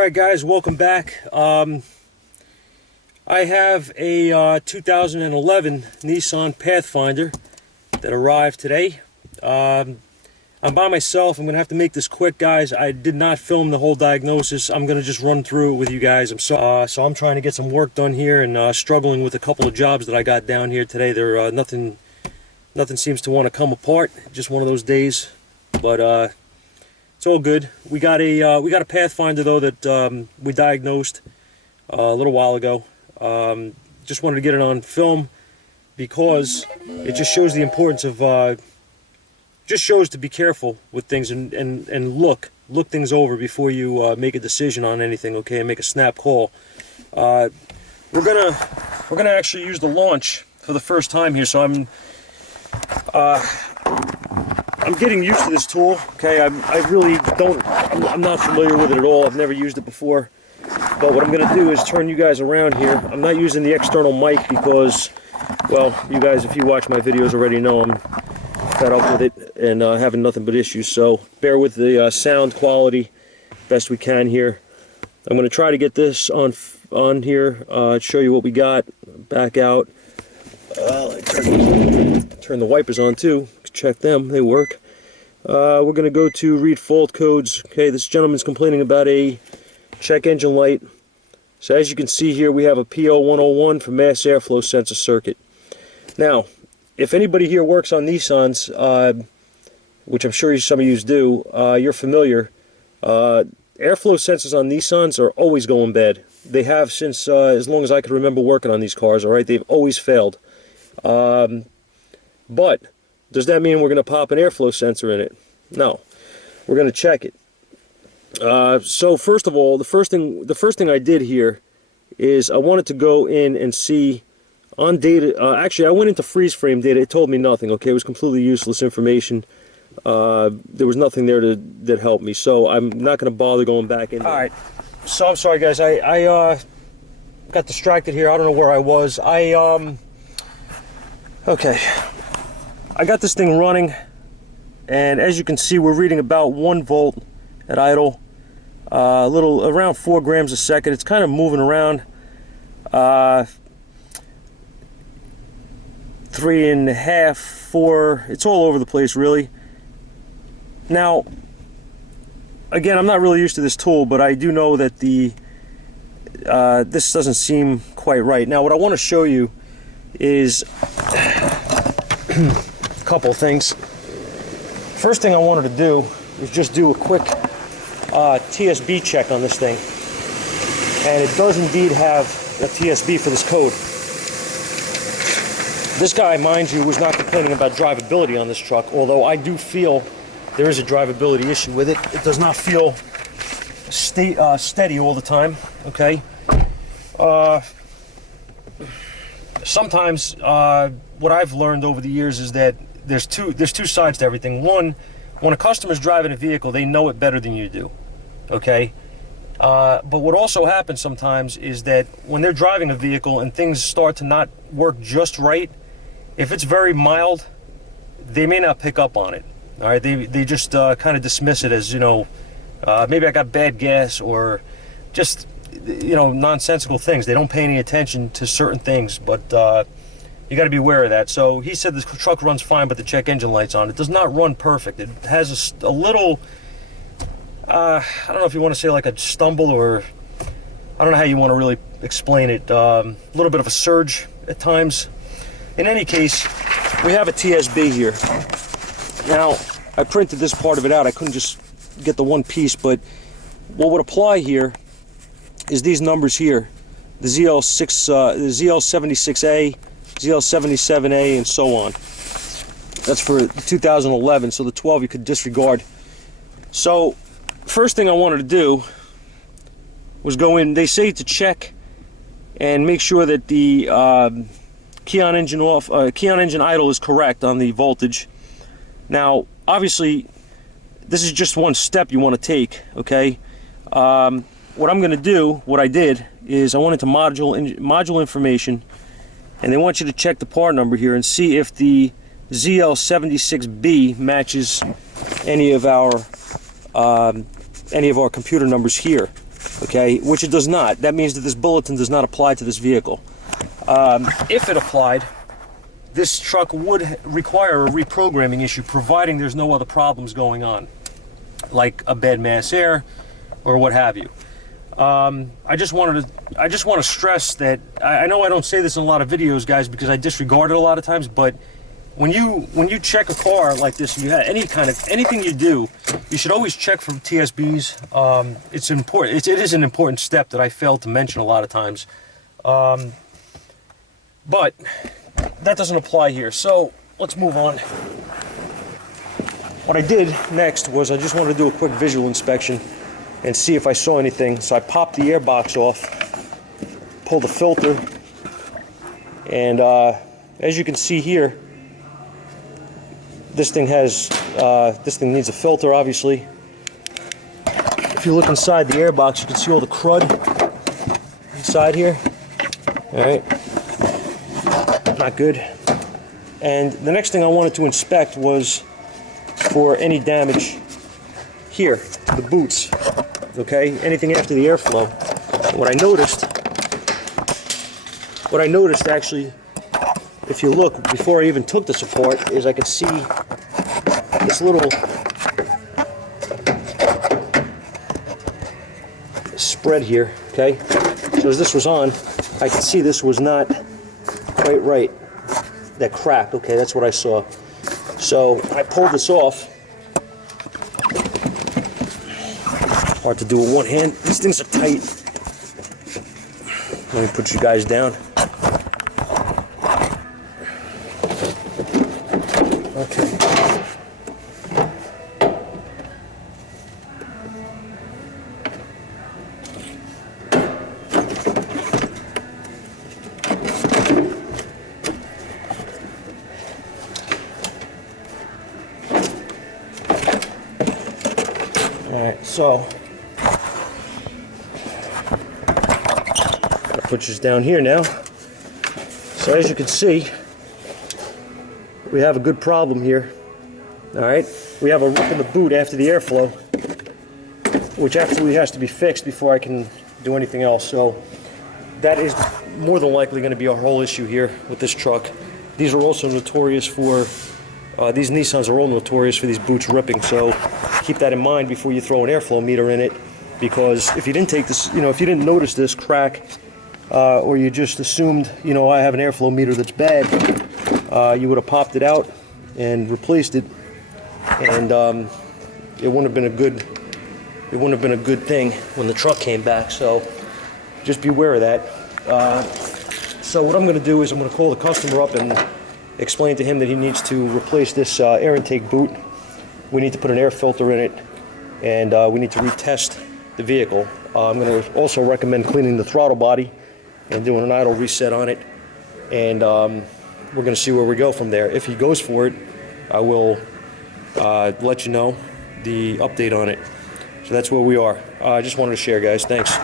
Alright guys, welcome back. I have a 2011 Nissan Pathfinder that arrived today. I'm by myself. I'm going to have to make this quick, guys. I did not film the whole diagnosis. I'm going to just run through it with you guys. So I'm trying to get some work done here and struggling with a couple of jobs that I got down here today. They're nothing seems to want to come apart. Just one of those days. But it's all good. We got a Pathfinder though that we diagnosed a little while ago. Just wanted to get it on film because it just shows the importance of just shows to be careful with things and look things over before you make a decision on anything. Okay, and make a snap call. We're gonna actually use the launch for the first time here, so I'm getting used to this tool. Okay, I'm not familiar with it at all. I've never used it before. But what I'm going to do is turn you guys around here. I'm not using the external mic because, well, you guys, if you watch my videos already know I'm fed up with it and having nothing but issues. So bear with the sound quality best we can here. I'm going to try to get this on here, show you what we got. Back out. Turn the wipers on too. Check them, they work. We're going to go to read fault codes. Okay, this gentleman's complaining about a check engine light. So as you can see here, we have a P0101 for mass airflow sensor circuit. Now, if anybody here works on Nissans, which I'm sure some of you do, you're familiar. Airflow sensors on Nissans are always going bad. They have since as long as I can remember working on these cars. All right, they've always failed. But does that mean we're going to pop an airflow sensor in it? No. We're going to check it. So first of all, the first thing I did here is I wanted to go in and see on data. Actually, I went into freeze frame data. It told me nothing. Okay, it was completely useless information. There was nothing there that helped me. So I'm not going to bother going back in there. All right. So I'm sorry, guys. I got distracted here. I don't know where I was. Okay. I got this thing running, and as you can see, we're reading about 1 volt at idle, around 4 grams a second. It's kind of moving around, 3.5, 4. It's all over the place, really. Now, again, I'm not really used to this tool, but I do know that this doesn't seem quite right. Now, what I want to show you is couple things. First thing I wanted to do is just do a quick TSB check on this thing, and it does indeed have a TSB for this code. This guy, mind you, was not complaining about drivability on this truck, although I do feel there is a drivability issue with it. It does not feel steady all the time. Okay. Sometimes what I've learned over the years is that there's two sides to everything. One, when a customer's driving a vehicle, they know it better than you do. Okay? But what also happens sometimes is that when they're driving a vehicle and things start to not work just right, if it's very mild, they may not pick up on it. All right? They just kind of dismiss it as, you know, maybe I got bad gas, or just, you know, nonsensical things. They don't pay any attention to certain things, but you got to be aware of that. So he said the truck runs fine, but the check engine light's on. It does not run perfect. It has a little, I don't know if you want to say like a stumble, or I don't know how you want to really explain it. A little bit of a surge at times. In any case, we have a TSB here. Now, I printed this part of it out. I couldn't just get the one piece, but what would apply here is these numbers here, the the ZL76A, ZL77A, and so on. That's for 2011, so the 12 you could disregard. So first thing I wanted to do was go in. They say to check and make sure that the key on engine idle is correct on the voltage. Now, obviously, this is just one step you want to take. Okay. What I'm going to do, what I did, is I went into module information, and they want you to check the part number here and see if the ZL76B matches any of our computer numbers here. okay, which it does not. That means that this bulletin does not apply to this vehicle. If it applied, this truck would require a reprogramming issue, providing there's no other problems going on, like a bad mass air or what have you. I just want to stress that I know I don't say this in a lot of videos, guys, because I disregard it a lot of times, but when you check a car like this, you have anything you do, you should always check for TSBs. It's important. It is an important step that I fail to mention a lot of times, but that doesn't apply here. So let's move on. What I did next was I just wanted to do a quick visual inspection and see if I saw anything. So I popped the air box off, pulled the filter, and as you can see here, this thing needs a filter, obviously. If you look inside the air box, you can see all the crud inside here. All right, not good. And the next thing I wanted to inspect was for any damage here to the boots. Okay, anything after the airflow. What I noticed actually, if you look, before I even took this apart, is I could see this little spread here, okay? So as this was on, I could see this was not quite right. That crack, okay, that's what I saw. So I pulled this off. Hard to do with one hand. These things are tight. Let me put you guys down. Okay. All right, so put this down here now. So as you can see, we have a good problem here. All right, we have a rip in the boot after the airflow, which absolutely has to be fixed before I can do anything else. So that is more than likely going to be our whole issue here with this truck. These are also notorious for these Nissans are all notorious for these boots ripping. So keep that in mind before you throw an airflow meter in it, because if you didn't take this, if you didn't notice this crack, or you just assumed, I have an airflow meter that's bad, you would have popped it out and replaced it, and it wouldn't have been a good thing when the truck came back. So just be aware of that. So what I'm going to do is I'm going to call the customer up and explain to him that he needs to replace this air intake boot. We need to put an air filter in it, and we need to retest the vehicle. I'm going to also recommend cleaning the throttle body and doing an idle reset on it, and we're going to see where we go from there. If he goes for it, I will let you know the update on it. So that's where we are. I just wanted to share, guys. Thanks.